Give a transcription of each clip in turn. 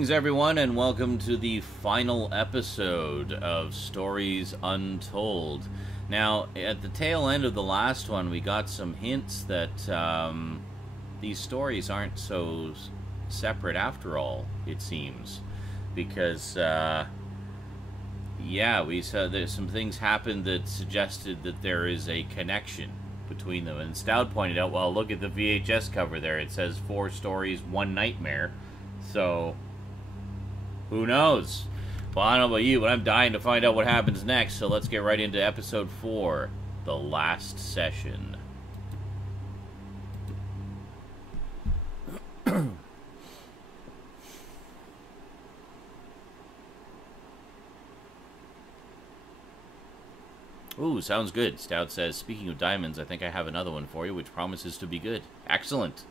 Greetings everyone, and welcome to the final episode of Stories Untold. Now, at the tail end of the last one, we got some hints that these stories aren't so separate after all, it seems. Because, yeah, we saw that some things happened that suggested that there is a connection between them. And Stout pointed out, well, look at the VHS cover there. It says 4 stories, 1 nightmare. So, who knows? Well, I don't know about you, but I'm dying to find out what happens next. So let's get right into episode 4, The Last Session. Ooh, sounds good. Stout says, speaking of diamonds, I think I have another one for you, which promises to be good. Excellent.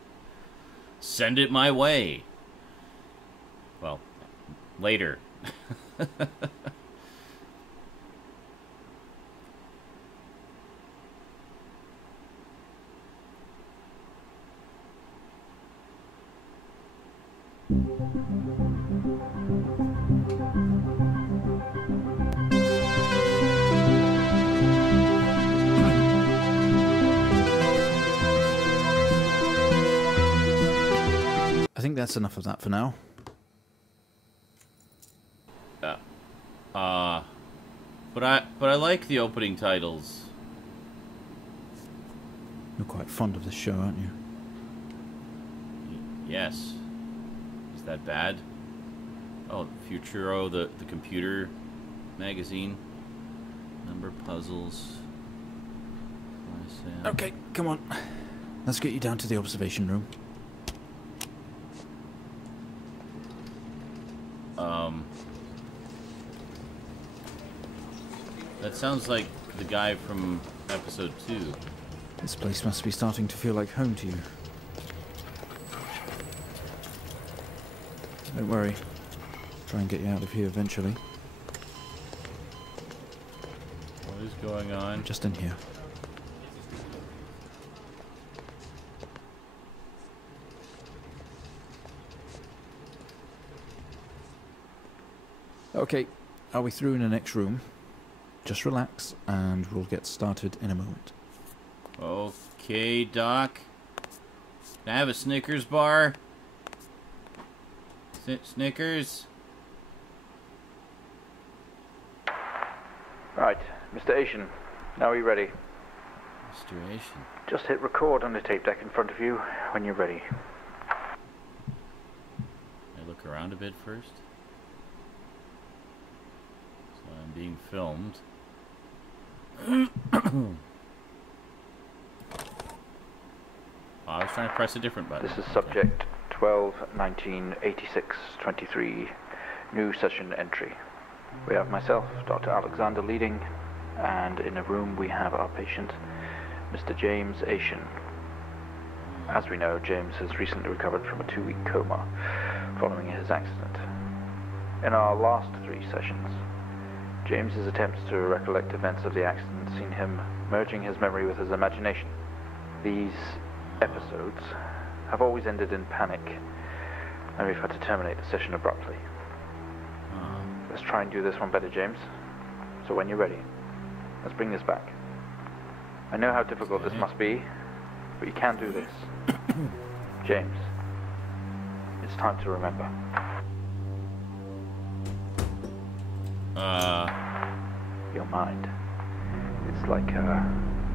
Send it my way. Well, later. I think that's enough of that for now. But I like the opening titles. You're quite fond of this show, aren't you? Yes. Is that bad? Oh, Futuro, the computer magazine. Number puzzles. Okay, come on. Let's get you down to the observation room. That sounds like the guy from episode 2. This place must be starting to feel like home to you. Don't worry. Try and get you out of here eventually. What is going on? Just in here. Okay, are we through in the next room? Just relax, and we'll get started in a moment. Okay, Doc. Can I have a Snickers bar? Snickers? Right, Mr. Asian, now are you ready? Mr. Asian? Just hit record on the tape deck in front of you when you're ready. Can I look around a bit first? So I'm being filmed. Oh, I was trying to press a different button. This is subject 12-19-86-23, new session entry. We have myself, Dr. Alexander, leading, and in a room we have our patient, Mr. James Asian. As we know, James has recently recovered from a 2-week coma following his accident. In our last 3 sessions, James's attempts to recollect events of the accident seen him merging his memory with his imagination. These episodes have always ended in panic, and we've had to terminate the session abruptly. Let's try and do this one better, James. So when you're ready, let's bring this back. I know how difficult this must be, but you can do this. James, it's time to remember. Your mind. It's like a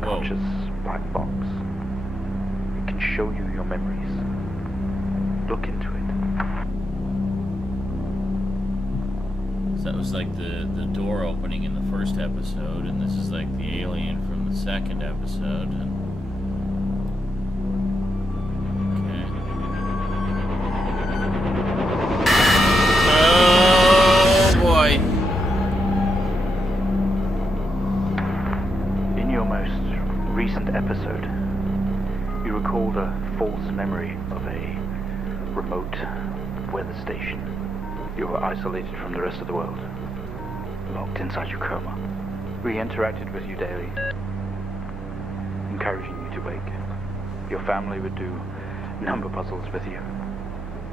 conscious black box. It can show you your memories. Look into it. So that was like the door opening in the first episode, and this is like the alien from the second episode. And episode, you recalled a false memory of a remote weather station. You were isolated from the rest of the world, locked inside your coma. We interacted with you daily, encouraging you to wake. Your family would do number puzzles with you.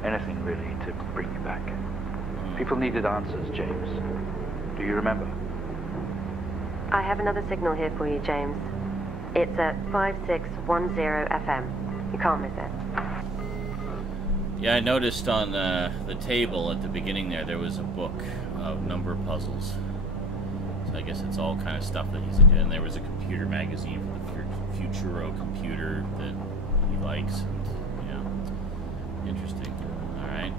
Anything really to bring you back. People needed answers, James. Do you remember? I have another signal here for you, James. It's at 5610 FM. You can't miss it. Yeah, I noticed on the table at the beginning there was a book of number puzzles. So I guess it's all kind of stuff that he's into. And there was a computer magazine for the Futuro computer that he likes. And, yeah, interesting. All right.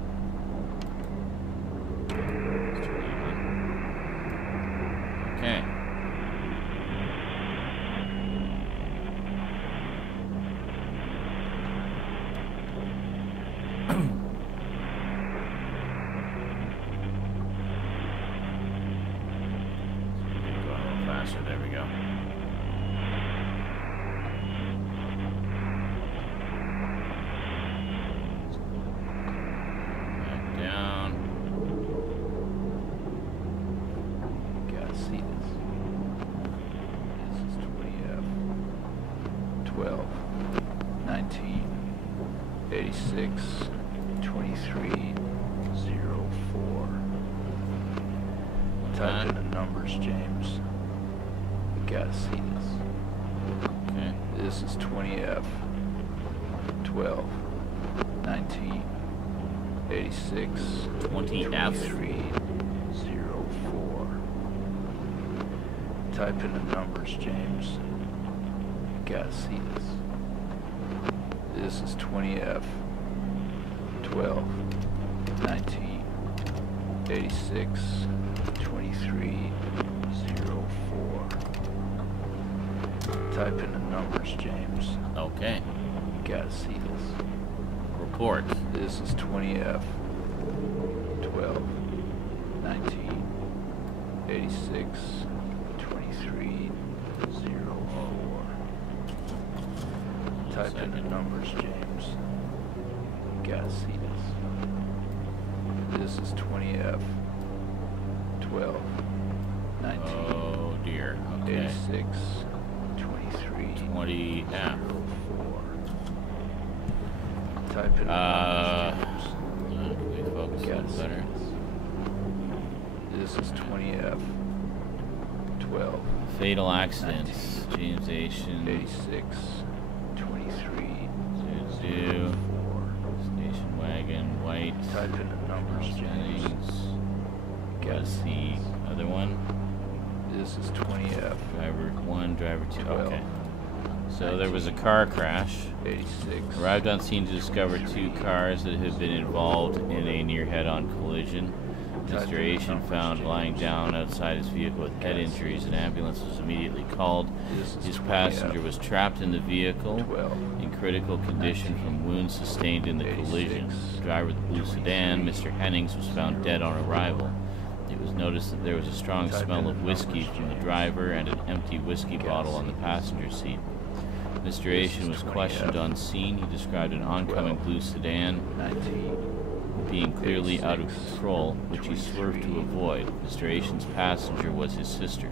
Let's turn that on. Okay. There we go. Back down. Gotta see this. This is 20F. 12, 19, 86, 23, 04. Type in the numbers, James. Gotta see this. Okay. This is 20F. 12, 19, 86, 20F. 23, 04. Type in the numbers, James. Gotta see this. This is 20F. 12, 19, 86, 23, 04. Type in the numbers, James. Okay. Gotta see this. Report. This is 20F. 12, 19, 86, 23, 04. Type in the numbers, James. Gotta see this. This is 20F. 12, 19, Oh dear. Okay. 86, 23, 20F. 04. Type in the numbers, James. Can we focus a little better? This is 20F. 12, Fatal accidents. James Asian. 86, 23, Zoo. 04. Station wagon. White. Type in the numbers, James. Settings. Gotta What's see. the other one? This is 20F. Driver 1, driver 2. 12, Okay. So there was a car crash. 86. Arrived on scene to discover two cars that had been involved in a near head-on collision. Mr. Asian found lying down outside his vehicle with head injuries. An ambulance was immediately called. His passenger was trapped in the vehicle 12, in critical condition from wounds sustained in the collision. The driver of the blue sedan, Mr. Hennings, was found dead on arrival. It was noticed that there was a strong smell of whiskey from the driver and an empty whiskey bottle on the passenger seat. Mr. Asian was questioned on scene. He described an oncoming blue sedan 19, being clearly out of control, which he swerved to avoid. Mr. Asian's passenger was his sister.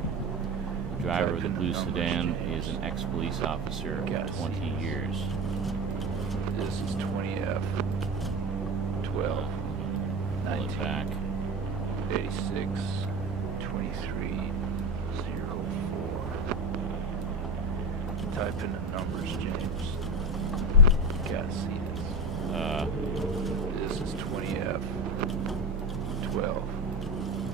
The driver of the blue sedan is an ex-police officer of 20 years. This is 20F. 12, Pull it 19, back. 86, 23, 04. Type in the numbers, James. Gotta see this. This is 20F. 12,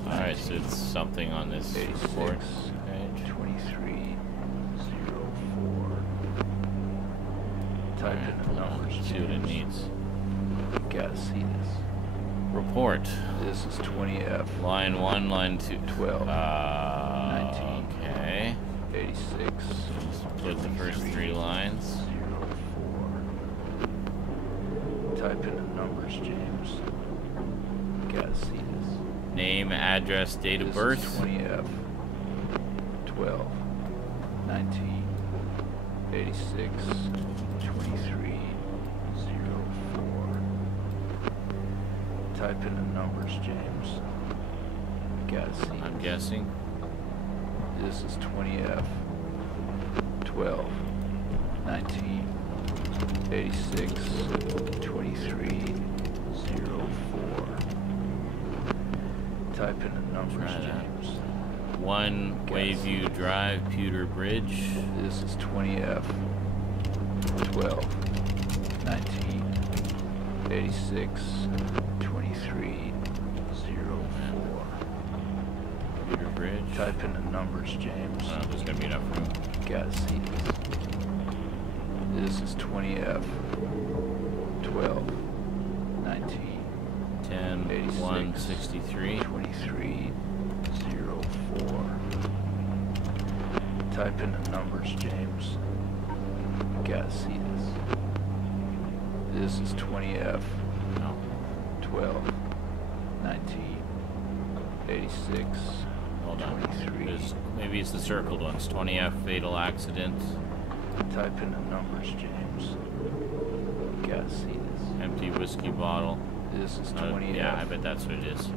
Alright, so it's something on this 86, report page. 23, 04. Type Alright, in the hold on. numbers, See what it James. needs. Gotta see this. Report. This is 20F. Line 1, line 2. 12, 19, Okay. 86, Put the first 3 lines. 04. Type in the numbers, James. Gotta see this. Name, address, date of This birth. is 20F. 12, 19, 86, 23, 04. Type in the numbers, James. Gotta see I'm this. guessing. This is 20F. 12, 19, 86, 23, 04. Type in the numbers, James. 1 Wayview Drive, Pewter Bridge. This is 20F 12 19 86 23 04. Pewter Bridge. Type in the numbers, James. Oh, there's gonna be enough room. Gotta see this. This is 20F 12 19 10 86 163. 23 04. Type in the numbers, James. Gotta see this. This is 20F No. 12 19 86 Hold on. 23. Maybe it's the circled ones. 20F fatal accident. Type in the numbers, James. Gotta see this. Empty whiskey bottle. This is 20F Yeah, I bet that's what it is.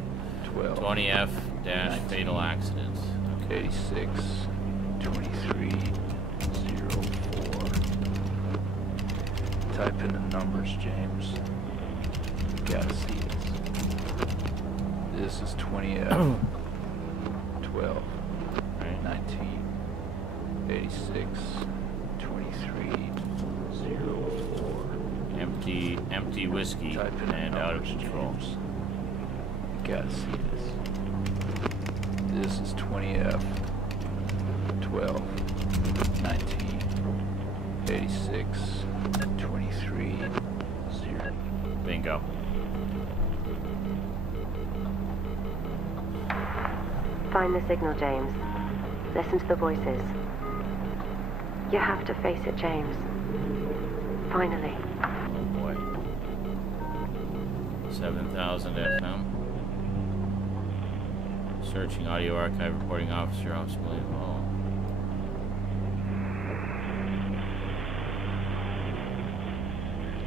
12 20F dash 19, fatal accident. Okay. 86 23 04. Type in the numbers, James. Gotta see this. This is 20F 12 Right. 19 86 23 04. Empty whiskey Type in the and out of numbers, control. James. Gotta see this. This is 20F 12 19 86 23 0. Bingo. Find the signal, James. Listen to the voices. You have to face it, James. Finally. Oh boy. 7,000 FM. Searching audio archive, reporting officer, Officer William Hall.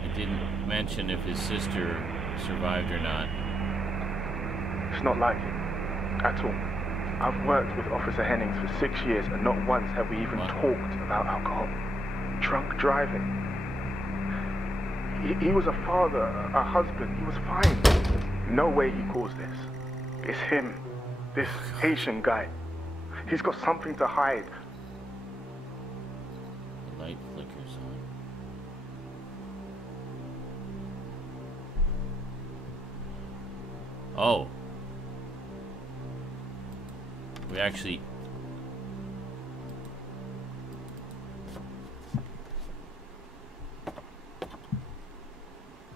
It didn't mention if his sister survived or not. It's not like it. At all. I've worked with Officer Hennings for 6 years and not once have we even talked about alcohol. Drunk driving. He was a father, a husband. He was fine. No way he caused this. It's him. This Haitian guy. He's got something to hide. The light flickers on. Oh. We actually...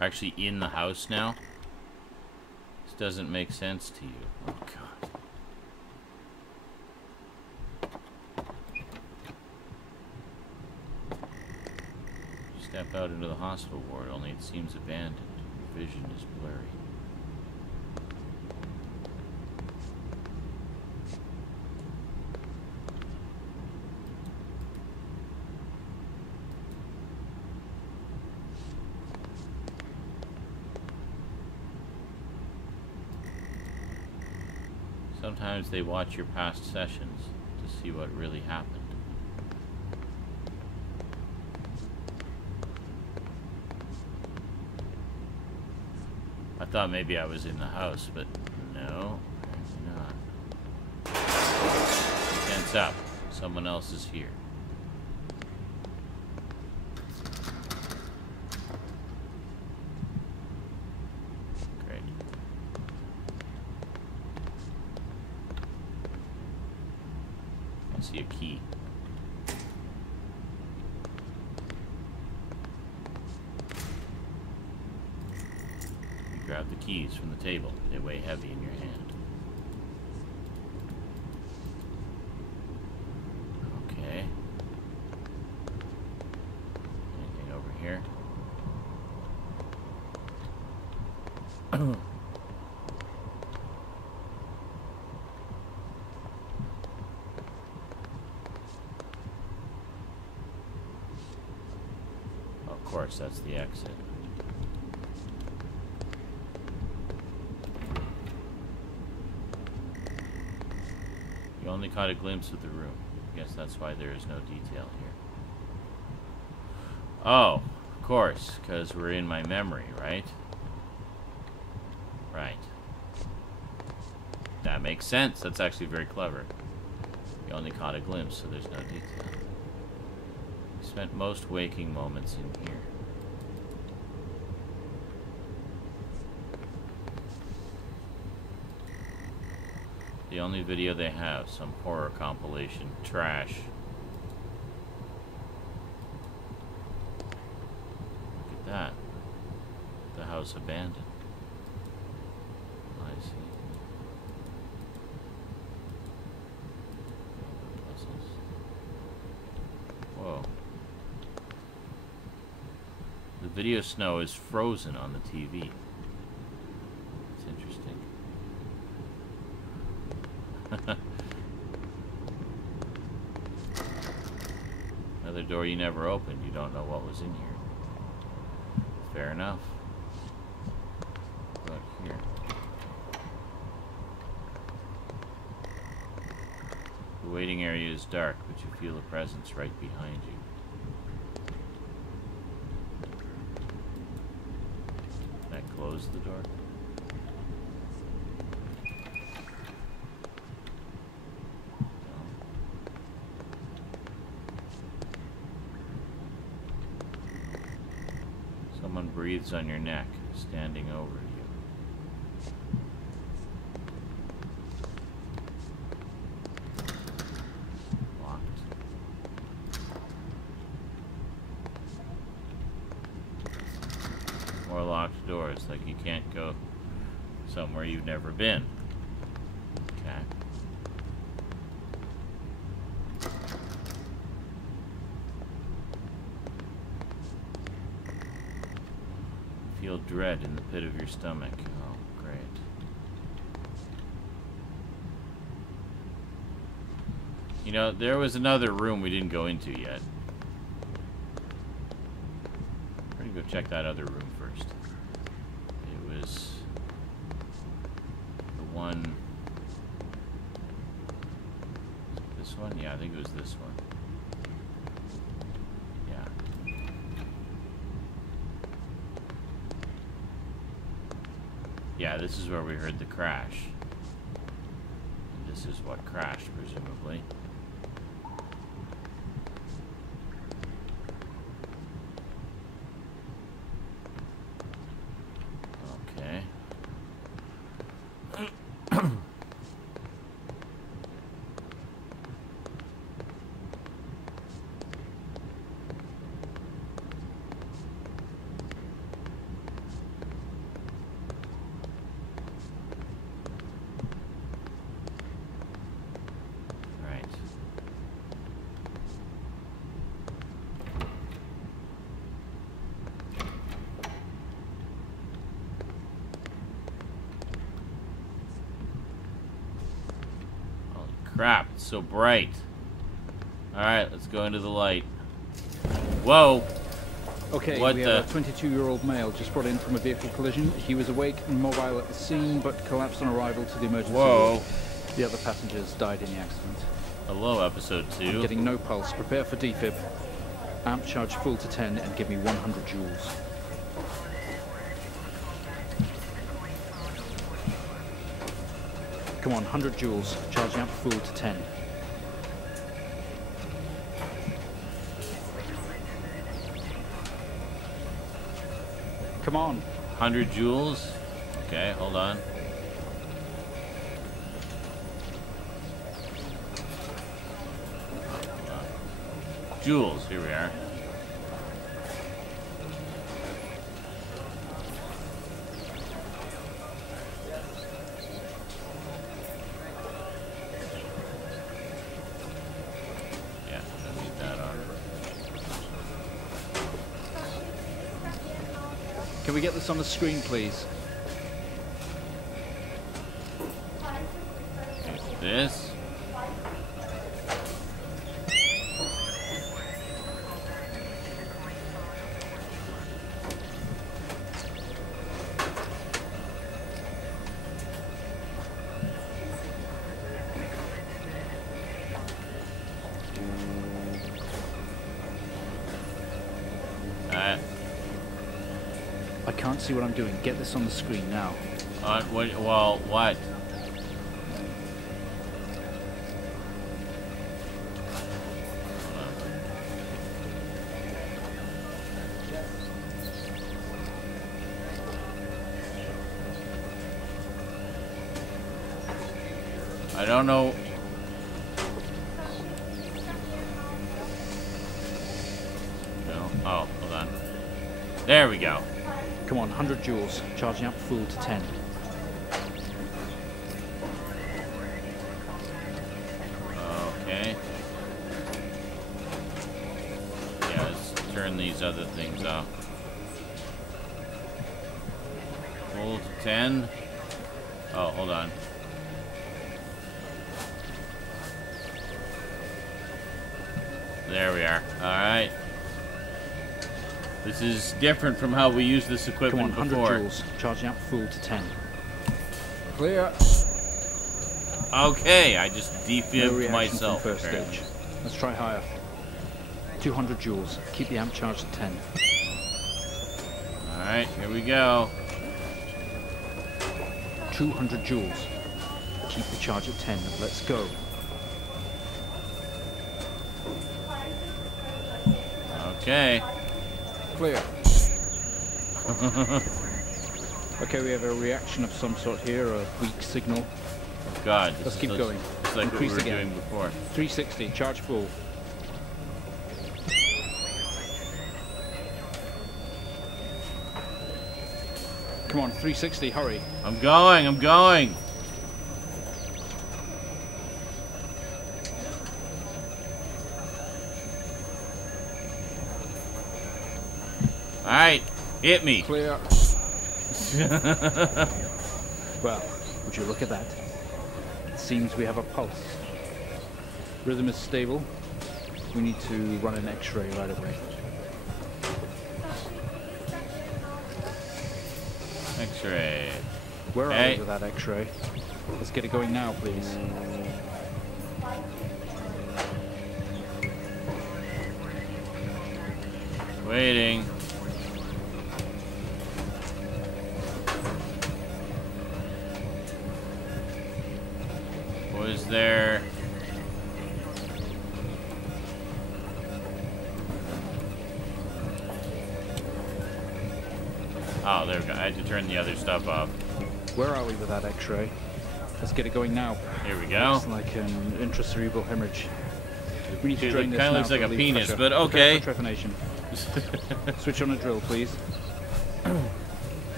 Actually in the house now? This doesn't make sense to you. Oh, God. You step out into the hospital ward, only it seems abandoned. Your vision is blurry. Sometimes they watch your past sessions to see what really happened. I thought maybe I was in the house, but no, apparently not. Tense up. Someone else is here. Great. I see a key. You grab the keys from the table. They weigh heavy in your hand. Okay. Anything over here? Of course, that's the exit. You only caught a glimpse of the room. Guess that's why there is no detail here. Oh, of course, because we're in my memory, right? Right. That That makes sense. That's actually very clever. You only caught a glimpse, so there's no detail. You spent most waking moments in here. The only video they have, some horror compilation. Trash. Look at that. The house abandoned. I see. Puzzles. Whoa. The video snow is frozen on the TV. It's interesting. Another door you never opened. You don't know what was in here. Fair enough. What about here? The waiting area is dark, but you feel a presence right behind you. That closed the door? Someone breathes on your neck, standing over you. Locked. More locked doors, like you can't go somewhere you've never been. Okay. Feel dread in the pit of your stomach. Oh, great. You know, there was another room we didn't go into yet. We're gonna go check that other room first. It was the one... This one? Yeah, I think it was this one. Yeah, this is where we heard the crash. And this is what crashed, presumably. Okay. Crap, it's so bright. Alright, let's go into the light. Whoa! Okay, What we have a 22-year-old male just brought in from a vehicle collision. He was awake and mobile at the scene, but collapsed on arrival to the emergency ward. The other passengers died in the accident. Hello, episode 2. I'm getting no pulse. Prepare for defib. Amp charge full to 10 and give me 100 joules. Come on, 100 joules. Charge amp full to 10. Come on. 100 joules. Okay, hold on. Joules, here we are. Yeah, I need that on. Can we get this on the screen, please? This. I can't see what I'm doing. Get this on the screen now. Well, what? I don't know. No. Oh, hold on. There we go. Come on, 100 joules. Charging up full to 10. Okay. Yeah, let's turn these other things off. Full to 10. Oh, hold on. There we are. Alright. This is different from how we use this equipment Come on, 100 before. joules. Charging up full to 10. Clear. Okay, I just defibbed No reaction myself. from first apparently. stage. Let's try higher. 200 joules. Keep the amp charged at 10. Alright, here we go. 200 joules. Keep the charge at 10. Let's go. Okay. Clear. Okay, we have a reaction of some sort here, a weak signal. God, Let's keep going. It's like Increase what we were again. doing before. 360, charge full. Come on, 360, hurry. I'm going, I'm going. Alright, hit me. Clear. Well, would you look at that? It seems we have a pulse. Rhythm is stable. We need to run an X-ray right away. X-ray. Where are Okay. we with that X-ray? Let's get it going now, please. Waiting. Was there... Oh, there we go. I had to turn the other stuff off. Where are we with that X-ray? Let's get it going now. Here we go. Looks like an intracerebral hemorrhage. We need to Dude, drain it this kinda now looks like for a leak penis, pressure. but Prepare okay. for trepanation. Switch on a drill, please.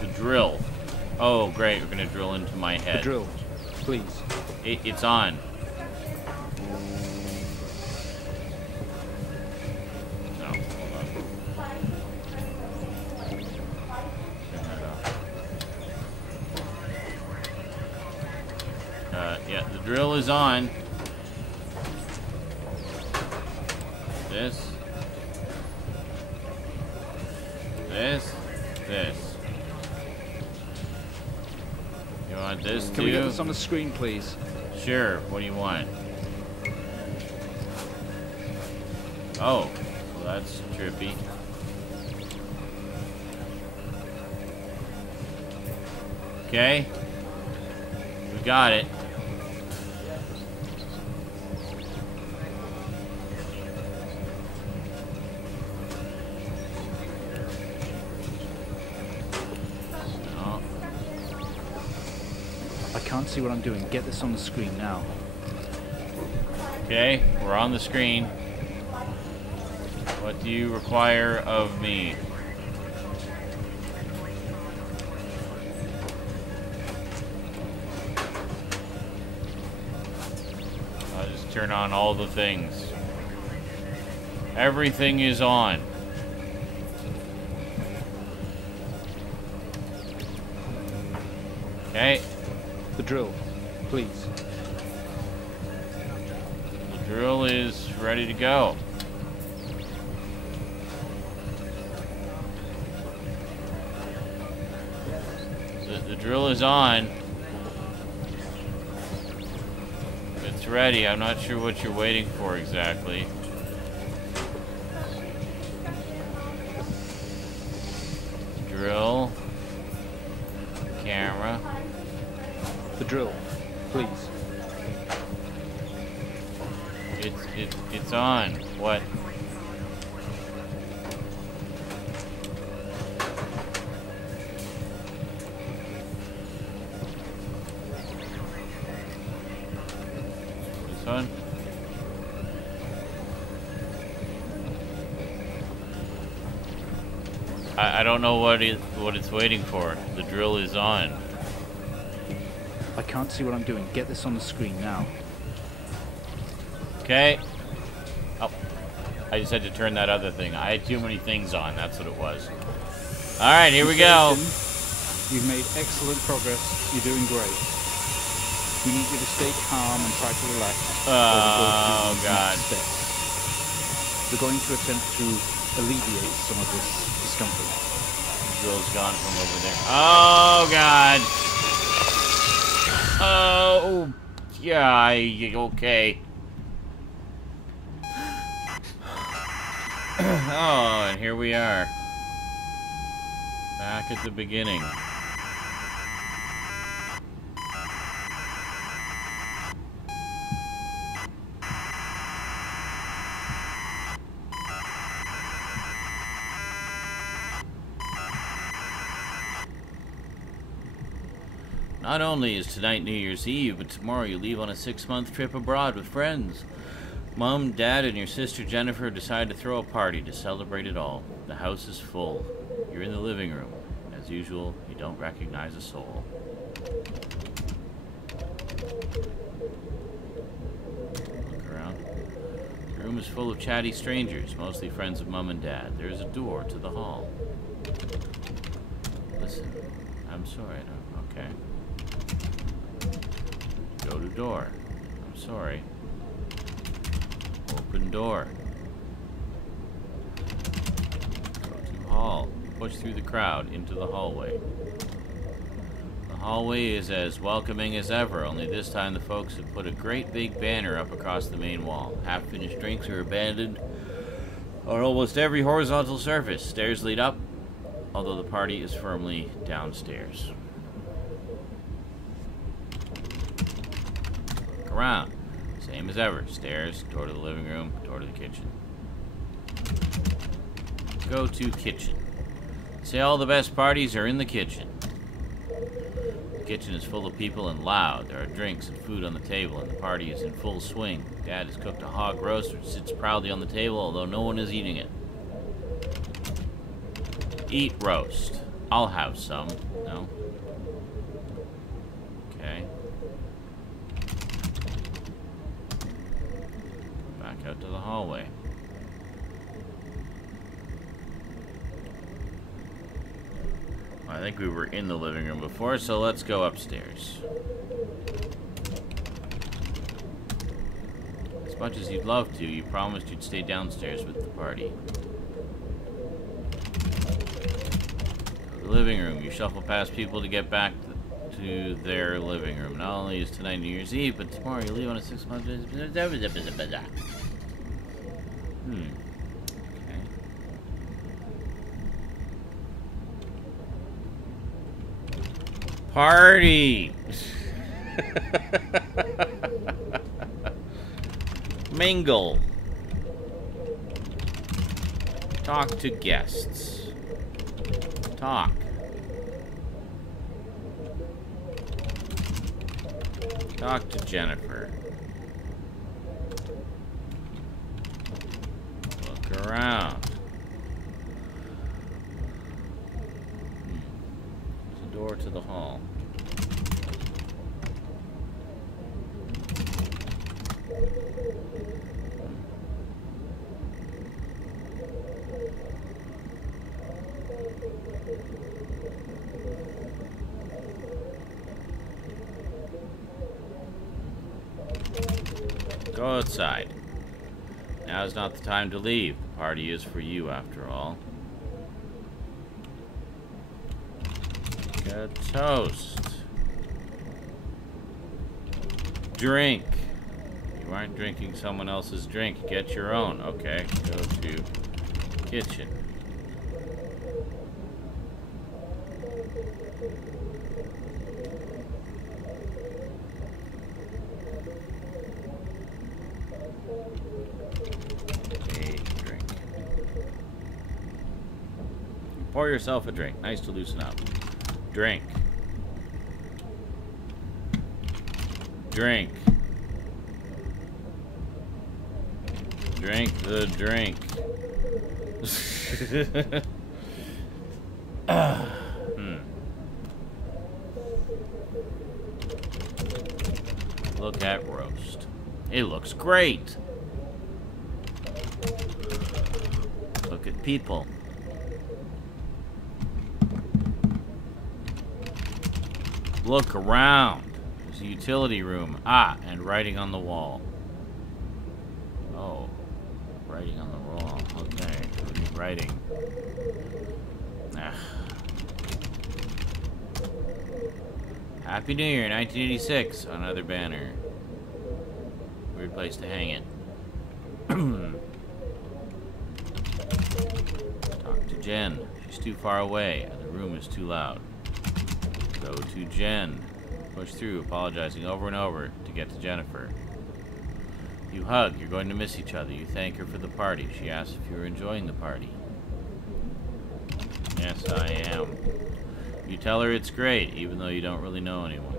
The drill. Oh, great. We're going to drill into my The head. drill, please. It's on. No, hold on. Turn that off. Yeah, the drill is on. This. You want this too? Can we get this on the screen, please? Sure. What do you want? Oh, well, that's trippy. Okay. We got it. No. I can't see what I'm doing. Get this on the screen now. Okay, we're on the screen. What do you require of me? I'll just turn on all the things. Everything is on. Okay, The drill, please. the drill is ready to go. The drill is on. It's ready. I'm not sure what you're waiting for exactly. Drill. Camera. The drill, please. It's on. What? fun? I don't know what it's waiting for. The drill is on. I can't see what I'm doing. Get this on the screen now. Okay. Oh, I just had to turn that other thing. I had too many things on. That's what it was. All right, here we go. You've made excellent progress. You're doing great. We need you to stay calm and try to relax. Oh, God. We're going to attempt to alleviate some of this discomfort. The drill's gone from over there. Oh, God. Oh, yeah, okay. Oh, and here we are. Back at the beginning. Not only is tonight New Year's Eve, but tomorrow you leave on a 6-month trip abroad with friends. Mom, Dad, and your sister Jennifer decide to throw a party to celebrate it all. The house is full. You're in the living room. As usual, you don't recognize a soul. Look around. The room is full of chatty strangers, mostly friends of Mom and Dad. There is a door to the hall. Listen, I'm sorry, okay. Go to door. I'm sorry. Open door. Go to hall. Push through the crowd into the hallway. The hallway is as welcoming as ever, only this time the folks have put a great big banner up across the main wall. Half-finished drinks are abandoned on almost every horizontal surface. Stairs lead up, although the party is firmly downstairs. Look around. Same as ever. Stairs, door to the living room, door to the kitchen. Go to kitchen. Say all the best parties are in the kitchen. The kitchen is full of people and loud. There are drinks and food on the table, and the party is in full swing. Dad has cooked a hog roast which sits proudly on the table, although no one is eating it. Eat roast. I'll have some. No? Okay. Back out to the hallway. I think we were in the living room before, so let's go upstairs. As much as you'd love to, you promised you'd stay downstairs with the party. The living room. You shuffle past people to get back to their living room. Not only is tonight New Year's Eve, but tomorrow you leave on a 6-month... Party! Mingle. Talk to guests. Talk. Talk to Jennifer. Look around. There's a door to the hall. Go outside. Now is not the time to leave. The party is for you, after all. Get a toast. Drink. You aren't drinking someone else's drink. Get your own. Okay, go to kitchen. Pour yourself a drink. Nice to loosen up. Drink. Drink. Drink the drink. Look at roast. It looks great. Look at people. Look around. There's a utility room. Ah, and writing on the wall. Oh, writing on the wall. Okay, what are you writing? Ah. Happy New Year, 1986, on another banner. Weird place to hang it. Talk to Jen. She's too far away, and the room is too loud. Go to Jen. Push through, apologizing over and over to get to Jennifer. You hug. You're going to miss each other. You thank her for the party. She asks if you're enjoying the party. Yes, I am. You tell her it's great, even though you don't really know anyone.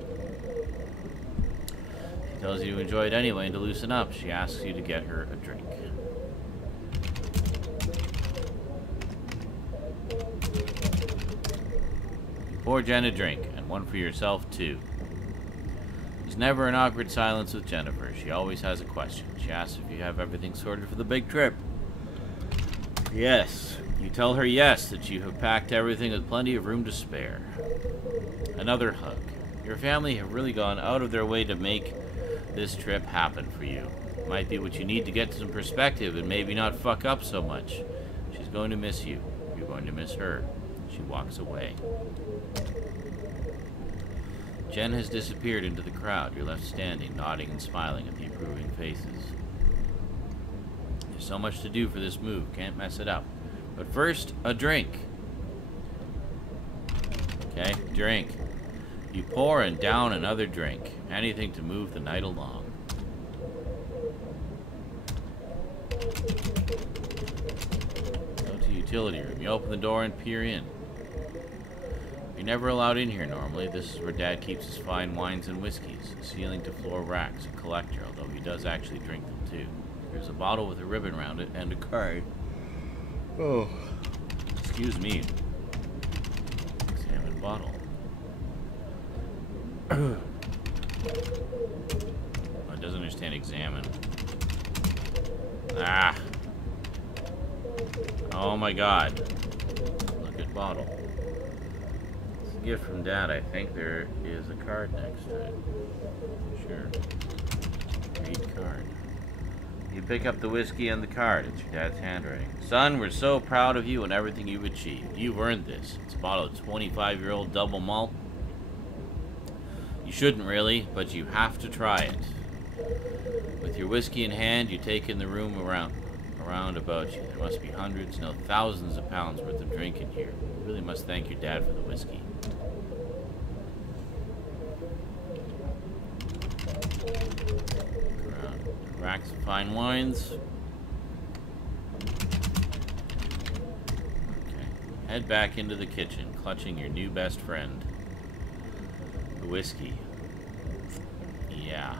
She tells you to enjoy it anyway and to loosen up. She asks you to get her a drink. You pour Jen a drink, and one for yourself, too. There's never an awkward silence with Jennifer. She always has a question. She asks if you have everything sorted for the big trip. Yes. You tell her yes, that you have packed everything with plenty of room to spare. Another hug. Your family have really gone out of their way to make this trip happen for you. Might be what you need to get some perspective and maybe not fuck up so much. She's going to miss you. You're going to miss her. She walks away. Jen has disappeared into the crowd. You're left standing, nodding and smiling at the approving faces. There's so much to do for this move. Can't mess it up. But first, a drink. Okay, drink. You pour and down another drink. Anything to move the night along. Go to utility room. You open the door and peer in. You're never allowed in here normally. This is where Dad keeps his fine wines and whiskeys. Ceiling to floor racks. A collector, although he does actually drink them too. There's a bottle with a ribbon around it and a card. Oh, excuse me. Examine bottle. Oh, it doesn't understand examine. Ah. Oh my God. Look at bottle. It's a gift from Dad. I think there is a card next to it. Sure. Read card. You pick up the whiskey and the card. It's your dad's handwriting. Son, we're so proud of you and everything you've achieved. You've earned this. It's a bottle of 25-year-old double malt. You shouldn't really, but you have to try it. With your whiskey in hand, you take in the room around about you. There must be hundreds, no thousands of pounds worth of drink in here. You really must thank your dad for the whiskey. Racks of fine wines. Okay. Head back into the kitchen, clutching your new best friend. The whiskey. Yeah.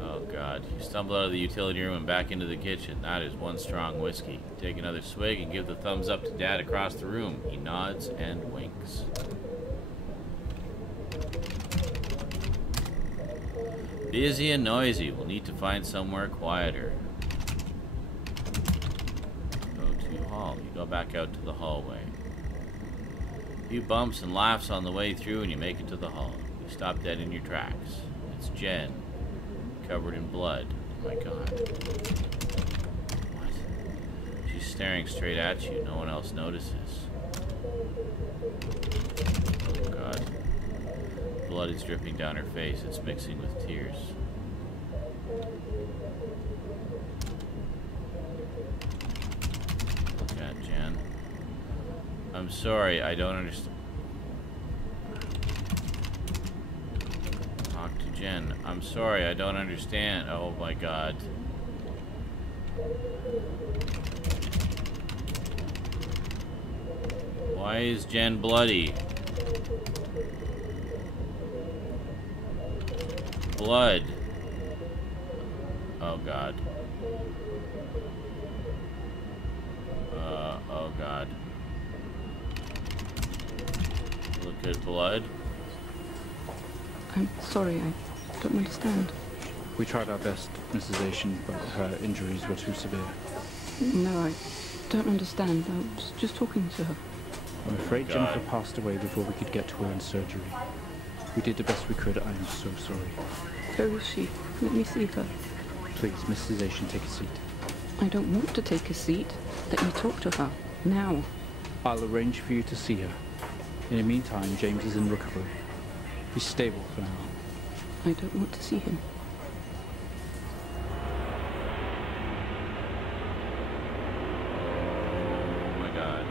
Oh God. You stumble out of the utility room and back into the kitchen. That is one strong whiskey. Take another swig and give the thumbs up to Dad across the room. He nods and winks. Busy and noisy. We'll need to find somewhere quieter. Go to hall. You go back out to the hallway. A few bumps and laughs on the way through and you make it to the hall. You stop dead in your tracks. It's Jen. Covered in blood. Oh my God. What? She's staring straight at you. No one else notices. Oh God. Blood is dripping down her face. It's mixing with tears. God, Jen. I'm sorry, I don't understand. Talk to Jen. I'm sorry, I don't understand. Oh my God. Why is Jen bloody? Blood. Oh God. Oh God. Look at blood. I'm sorry, I don't understand. We tried our best, Mrs. Asian, but her injuries were too severe. No, I don't understand. I was just talking to her. I'm afraid God. Jennifer passed away before we could get to her in surgery. We did the best we could. I am so sorry. Where is she? Let me see her. Please, Mrs. Asian, take a seat. I don't want to take a seat. Let me talk to her. Now. I'll arrange for you to see her. In the meantime, James is in recovery. He's stable for now. I don't want to see him. Oh my God.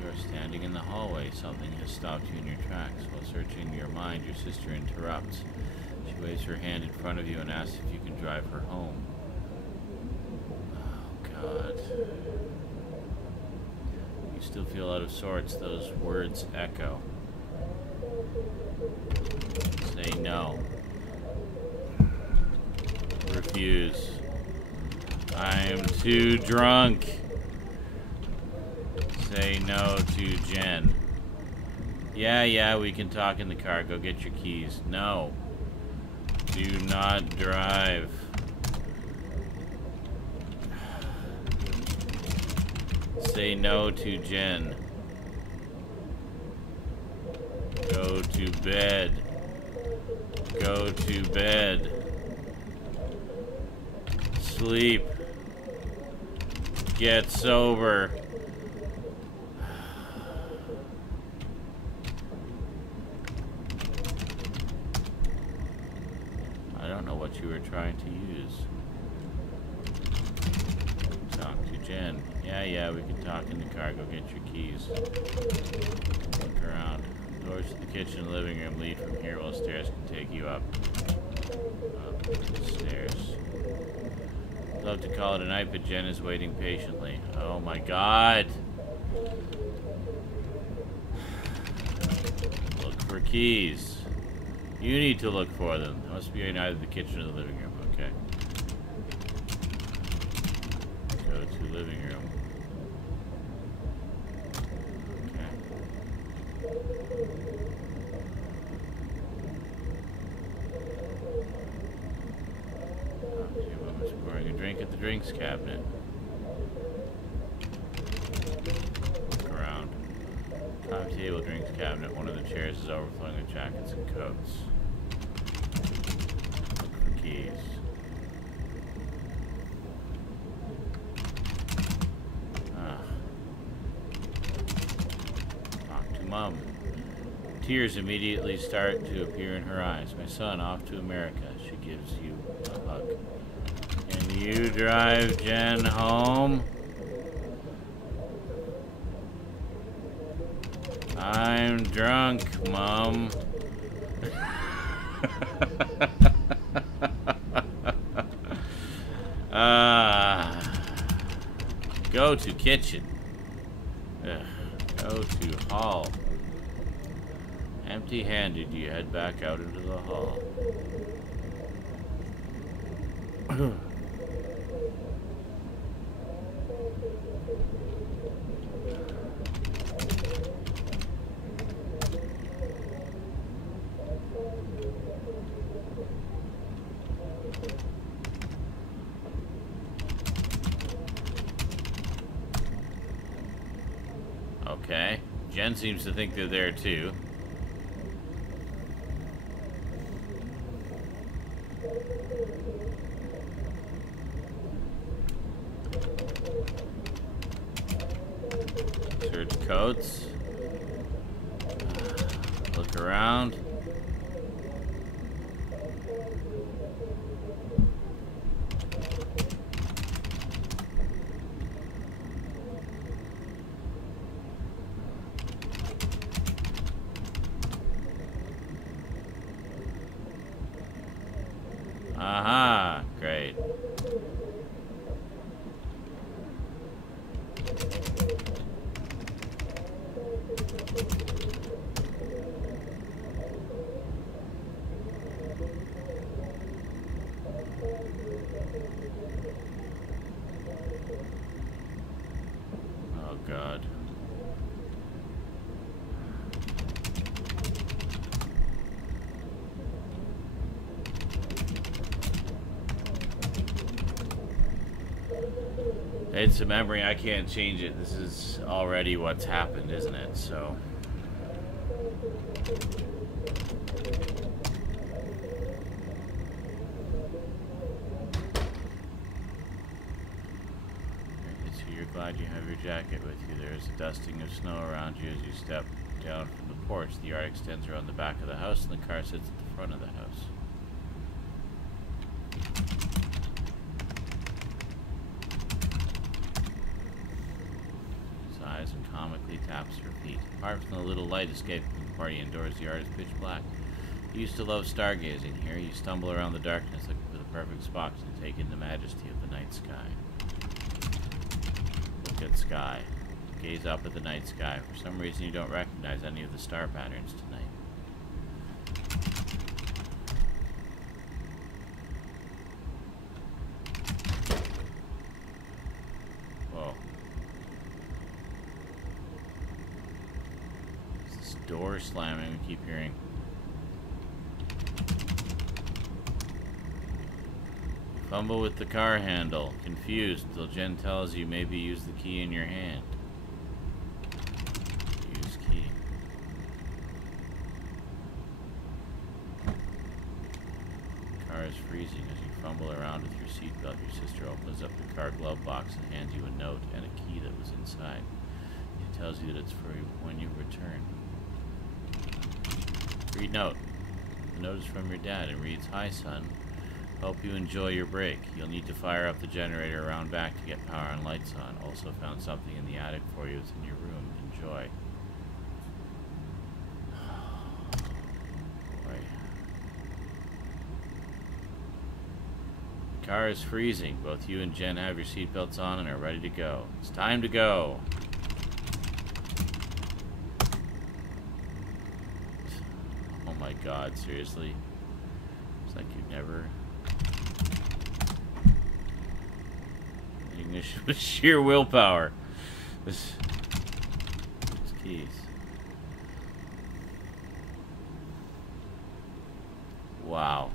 You are standing in the hallway. Something has stopped you in your tracks. While searching your mind, your sister interrupts. She waves her hand in front of you and asks if you can drive her home. Oh God. You still feel out of sorts. Those words echo. Say no. Refuse. I am too drunk. Say no to Jen. Yeah, we can talk in the car. Go get your keys. No. Do not drive. Say no to Jen. Go to bed. Go to bed. Sleep. Get sober. I don't know what you were trying to use. Talk to Jen. Yeah, we can talk in the car. Go get your keys. Look around. Doors to the kitchen and living room lead from here, while stairs can take you up. Up the stairs. I'd love to call it a night, but Jen is waiting patiently. Oh my God. Look for keys. You need to look for them. They must be in either the kitchen or the living room. Okay. Go to living room. Pouring a drink at the drinks cabinet. Look around. Top table, drinks cabinet. One of the chairs is overflowing with jackets and coats. Look for keys. Talk to Mom. Tears immediately start to appear in her eyes. My son, off to America. She gives you a hug. Can you drive Jen home? I'm drunk, Mom. Go to kitchen. Go to hall. Empty-handed, you head back out into the hall. Okay. Jen seems to think they're there too. Search coats. Look around. Aha, great. It's a memory. I can't change it. This is already what's happened, isn't it? So. You're glad you have your jacket with you. There is a dusting of snow around you as you step down from the porch. The yard extends around the back of the house, and the car sits at the front of the house. Sighs and comically taps her feet. Apart from the little light escaping from the party indoors, the yard is pitch black. You used to love stargazing here. You stumble around the darkness looking for the perfect spot to take in the majesty of the night sky. Look at sky. Gaze up at the night sky. For some reason you don't recognize any of the star patterns tonight. Whoa. Is this door slamming? We keep hearing. Fumble with the car handle. Confused until Jen tells you maybe use the key in your hand. Use key. The car is freezing as you fumble around with your seatbelt. Your sister opens up the car glove box and hands you a note and a key that was inside. She tells you that it's for when you return. Read note. The note is from your dad and reads, "Hi, son. Hope you enjoy your break. You'll need to fire up the generator around back to get power and lights on. Also found something in the attic for you. It's in your room. Enjoy." Boy. The car is freezing. Both you and Jen have your seatbelts on and are ready to go. It's time to go. Oh my God, seriously? It's like you've never... Ignition with sheer willpower. This keys. Wow.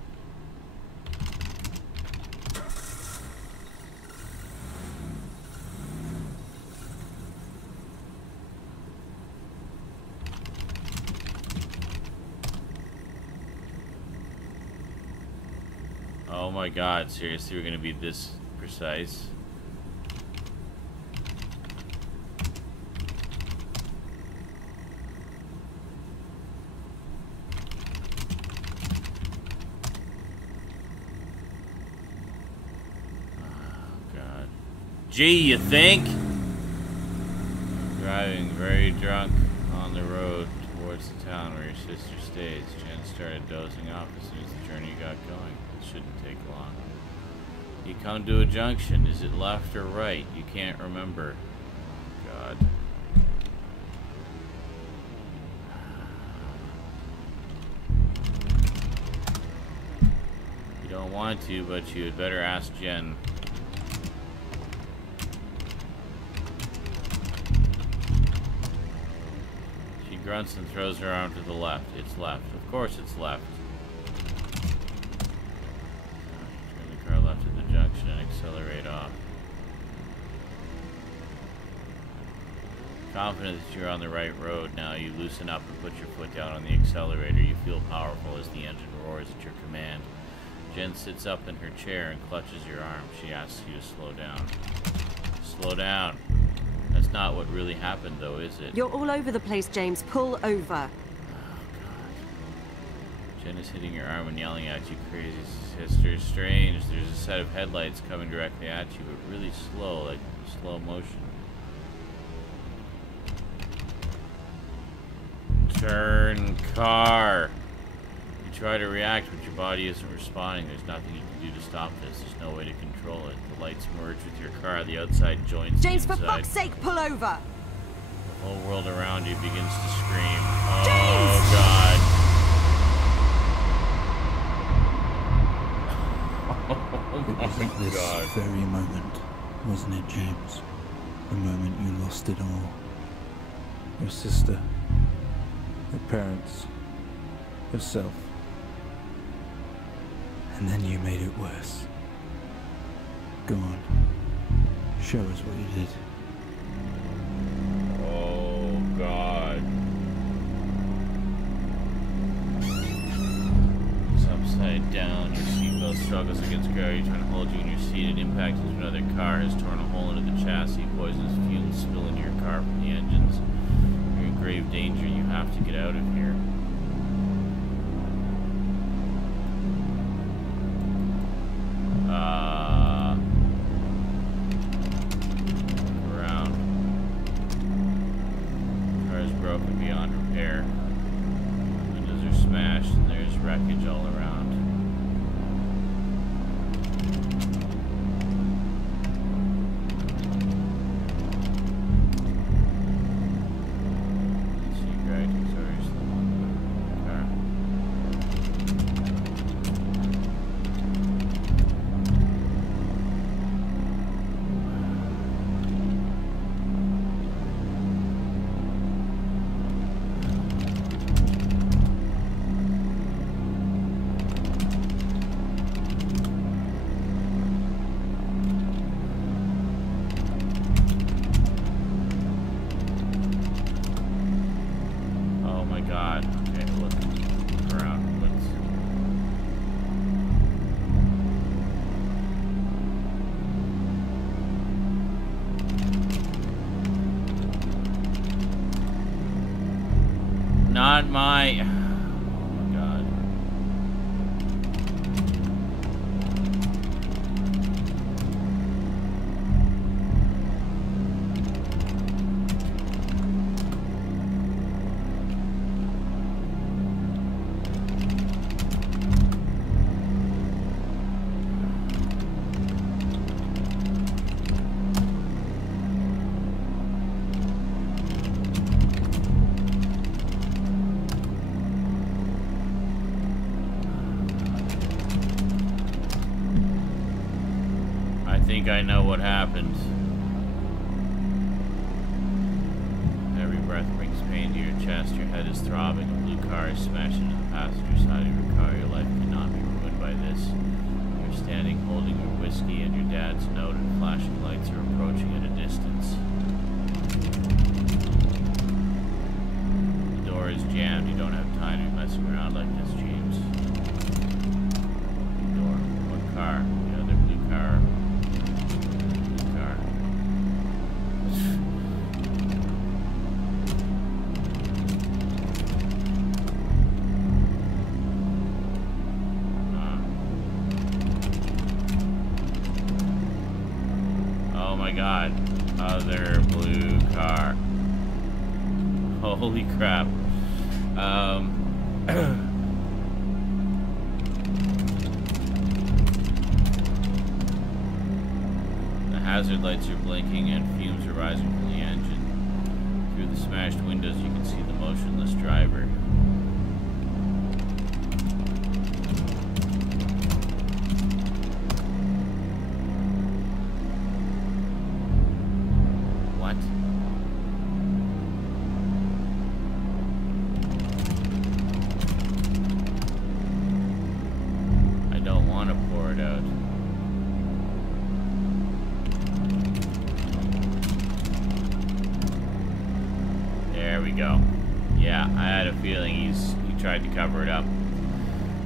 Oh my God, seriously, we're gonna be this precise? Gee, you think? Driving very drunk on the road towards the town where your sister stays. Jen started dozing off as soon as the journey got going. It shouldn't take long. You come to a junction. Is it left or right? You can't remember. Oh, God. You don't want to, but you had better ask Jen. Grunts and throws her arm to the left. It's left. Of course it's left. Turn the car left at the junction and accelerate off. Confident that you're on the right road now, you loosen up and put your foot down on the accelerator. You feel powerful as the engine roars at your command. Jen sits up in her chair and clutches your arm. She asks you to slow down. Slow down. That's not what really happened, though, is it? You're all over the place, James. Pull over. Oh, God. Jen is hitting your arm and yelling at you, "Crazy sister, strange." There's a set of headlights coming directly at you, but really slow, like slow motion. Turn car. You try to react, but your body isn't responding. There's nothing you can do to stop this. There's no way to control it. The lights merge with your car. The outside joins James, the inside. for fuck's sake, pull over! The whole world around you begins to scream. Oh, James! God. It was at this God. very moment, wasn't it, James? The moment you lost it all. Your sister, your parents, yourself. And then you made it worse. Gone. Show us what you did. Oh, God. It's upside down. Your seatbelt struggles against gravity, trying to hold you in your seat. An impact into another car has torn a hole into the chassis. Poisonous fumes spill into your car from the engines. You're in grave danger. You have to get out of here. Wreckage all around. Let's see, great. Sorry, slow on the car. God. Okay, look around. Let's... Not my... Oh my God. I think I know what happened. Every breath brings pain to your chest. Your head is throbbing. A blue car is smashed into the passenger side of your car. Your life cannot be ruined by this. You're standing holding your whiskey, and your dad's note and flashing lights are approaching at a distance. The door is jammed. You don't have time to be messing around like this, James. Door. What car? The other blue car. Oh my God, other blue car. Holy crap. The hazard lights are blinking and fumes are rising from the engine. Through the smashed windows you can see the motionless driver. There we go. Yeah, I had a feeling he tried to cover it up.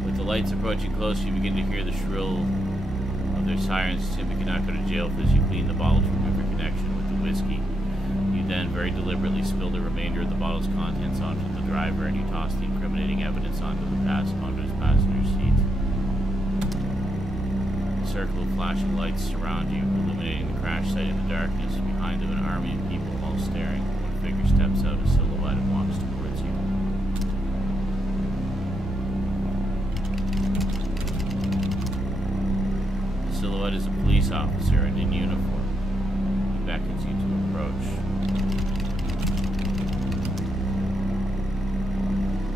With the lights approaching close, you begin to hear the shrill of their sirens. Simply cannot go to jail for this. You clean the bottle to remove your connection with the whiskey. You then very deliberately spill the remainder of the bottle's contents onto the driver, and you toss the incriminating evidence onto his passenger seat. A circle of flashing lights surround you, illuminating the crash site in the darkness. Behind them, an army of people all staring. One figure steps out, a silhouette, and walks towards you. The silhouette is a police officer and in uniform. He beckons you to approach.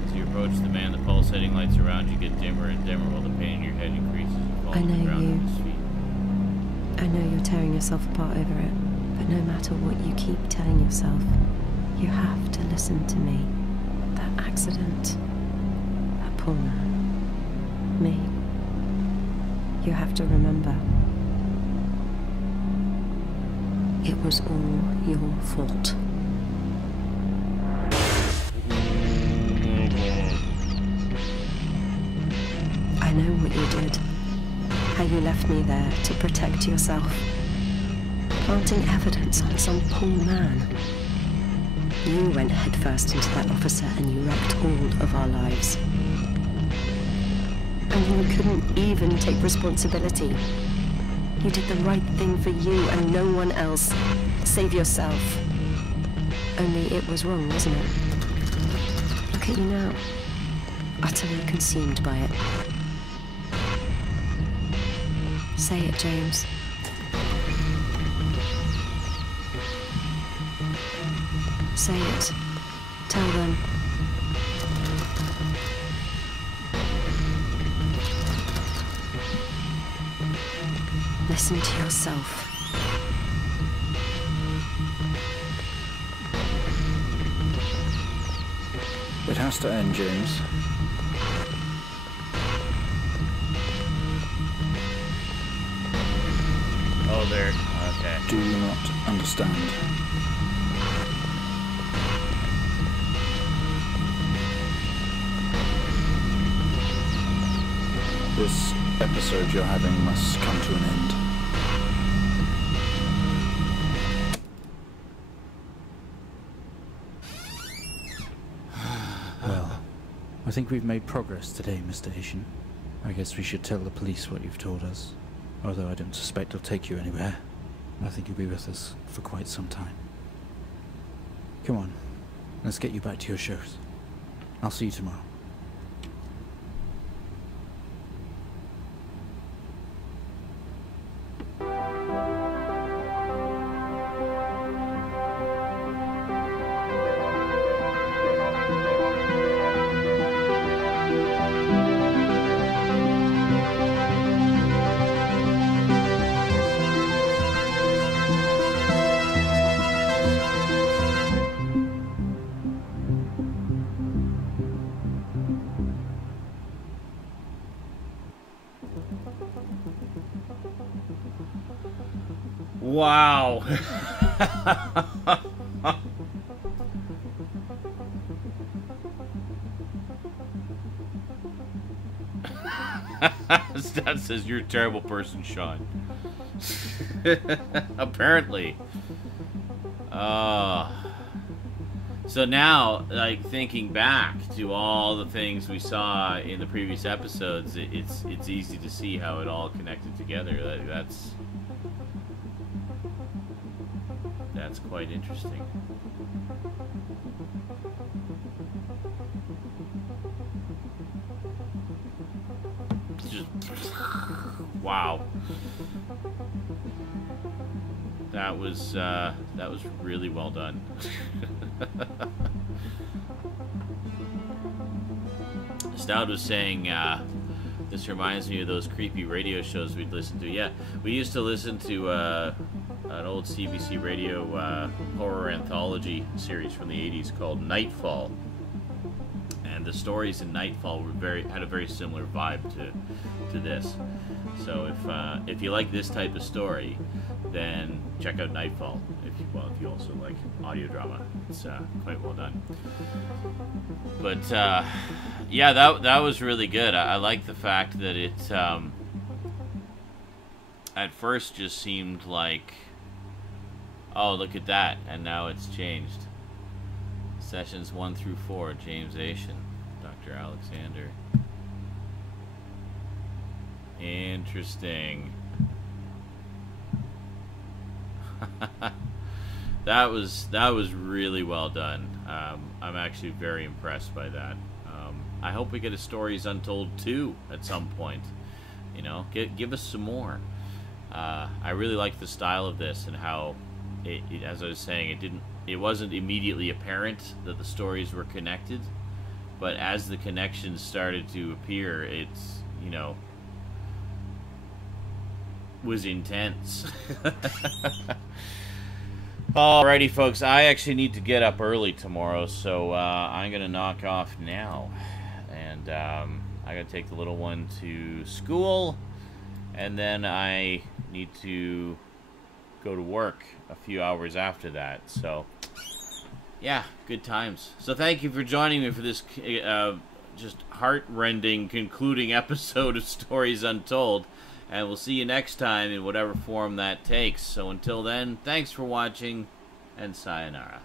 As you approach the man, the pulsating lights around you get dimmer and dimmer while the pain in your head increases. You fall on the ground at his feet. I know you're tearing yourself apart over it, but no matter what you keep telling yourself, you have to listen to me. That accident, that poor man, me. You have to remember. It was all your fault. I know what you did. How you left me there to protect yourself. Planting evidence on some poor man. You went headfirst into that officer and you wrecked all of our lives. And you couldn't even take responsibility. You did the right thing for you and no one else. Save yourself. Only it was wrong, wasn't it? Look at you now. Utterly consumed by it. Say it, James. Say it. Tell them. Listen to yourself. It has to end, James. Oh, there. Okay. Do you not understand? This episode you're having must come to an end. Well, I think we've made progress today, Mr. Haitian. I guess we should tell the police what you've told us. Although I don't suspect it'll take you anywhere. I think you'll be with us for quite some time. Come on, let's get you back to your shows. I'll see you tomorrow. Wow. Stat says you're a terrible person, Sean. Apparently. So now, like, thinking back to all the things we saw in the previous episodes, it's easy to see how it all connected together. That's quite interesting. Wow. That was really well done. Stout was saying, this reminds me of those creepy radio shows we'd listen to. Yeah, we used to listen to an old CBC radio horror anthology series from the 80s called Nightfall. And the stories in Nightfall were had a very similar vibe to this. So if you like this type of story, then check out Nightfall. If you also like audio drama, it's quite well done. But yeah, that was really good. I like the fact that it at first just seemed like, oh, look at that, and now it's changed. Sessions 1 through 4, James Asian, Dr. Alexander. Interesting. That was really well done. I'm actually very impressed by that. I hope we get a Stories Untold 2 at some point. You know, give us some more. I really like the style of this and how as I was saying, it wasn't immediately apparent that the stories were connected, but as the connections started to appear, it's, you know, was intense. Alrighty, folks, I actually need to get up early tomorrow, so I'm gonna knock off now, and I gotta take the little one to school, and then I need to go to work a few hours after that. So, yeah, good times. So thank you for joining me for this just heart-rending concluding episode of Stories Untold. And we'll see you next time in whatever form that takes. So until then, thanks for watching, and sayonara.